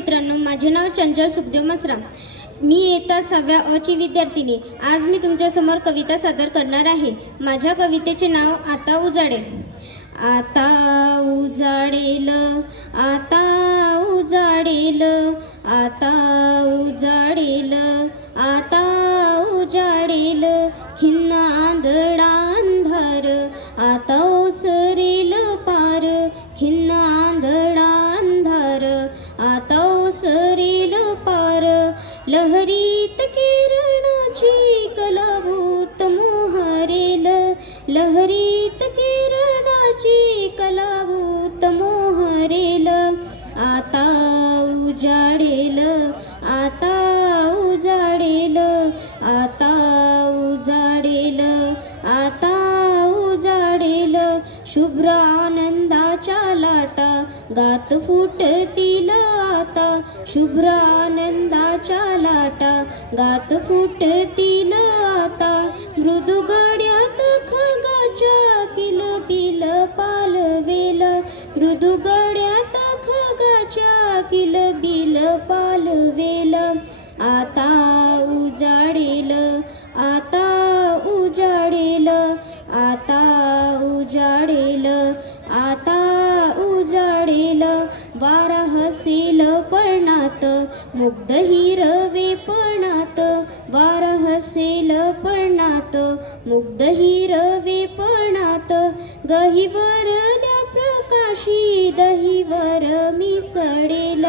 मित्रांनो, माझे नाव चंचल सुखदेव मसराम. मी इयत्ता 6व्या अ ची विद्यार्थिनी. आज मी तुमच्यासमोर कविता सादर करणार आहे. माझ्या कवितेचे नाव आता उजाडेल. आता उजाडेल, आता उजाडेल, आता उजाडेल, आता उजाडेल, खिन्न आंधळा अंधार आता ओसरेल पार, खिन्न आंधळा अंधार आता ओसरेल पार. लहरीत किरणाची कलाभूत मोहरेल, लहरीत किरणाची कलाभूत मोहरेल. आता उजाडेल, आता उजाडेल, आता उजाडेल, आता उजाडेल. शुभ्र आनंदाच्या लाटा गात फुटतील आता, शुभ्र आनंदाच्या लाटा गात फुटतील आता. मृदू गड्यात खगाच्या किलबिल पालवेल, मृदू गड्यात खगाच्या किलबिल पालवेल. आता उजाडेल, आता उजाडेल, आता उजाडेल, आता उजाडेल. वारा हसेल पर्णात मुग्ध हिरवे पणात, वारा हसेल पर्णात मुग्ध हिरवे पणात. गहिवरल्या प्रकाशी दहीवर मिसळेल,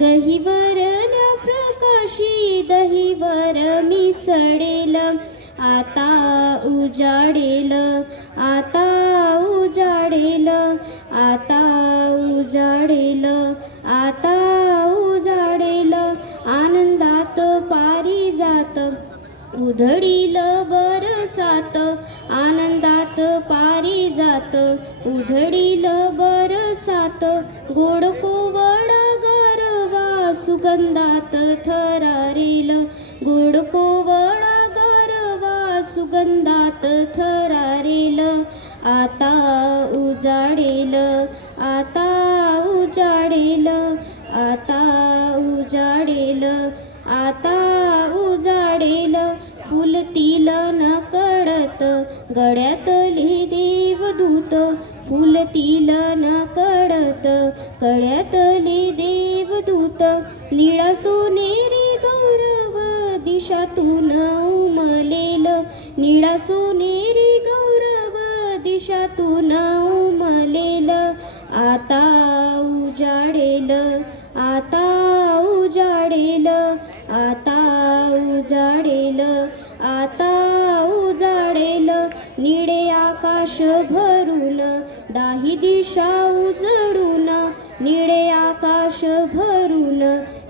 गहिवरल्या प्रकाशी दहीवर मिसळेल. आता उजाडेल, आता उजाडेल, आता उजाडेल, आता उजाडेल. आनंदात पारिजात उधळील बरसात, आनंदात पारिजात उधळील बरसात. गोड कोवळा गारवा सुगंधात थरारेल, गोड कोवळा गारवा सुगंधात थरारेल. आता उजाडेल, आता उजाडेल, आता उजाडेल, आता उजाडेल. फुलतील नकळत गळ्यातले देवदूत, फुलतील नकळत गळ्यातले देवदूत. निळा सोनेरी गौरव दिशातून उमलेल, निळा सोनेरी गौरव दिशातून उमलेल. आता उजाडेल, आता उजाडेल, आता उजाडेल, आता उजाडेल. निळे आकाश भरून दाही दिशा उजळून, निळे आकाश भरून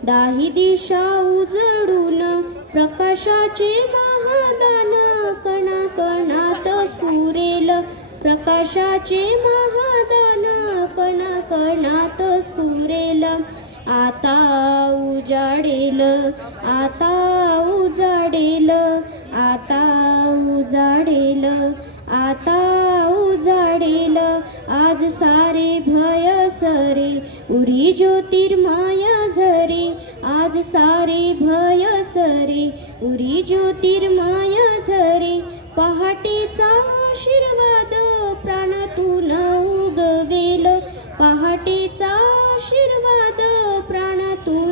दाही दिशा उजळून. प्रकाशाचे महादान कणाकणात स्फुरेल, प्रकाशाचे महादान कणाकणात स्फुरेल. आता उजाडेल, आता उजाडेल, आता उजाडेल, आता उजाडेल. आज सारे भय सरे उरी ज्योतिर्मय झरे, आज सारे भय सरे उरी ज्योतिर्मय झरे. पहाटेचा आशीर्वाद प्राणातून उगवेल, पहाटेचा आशीर्वाद प्राणातून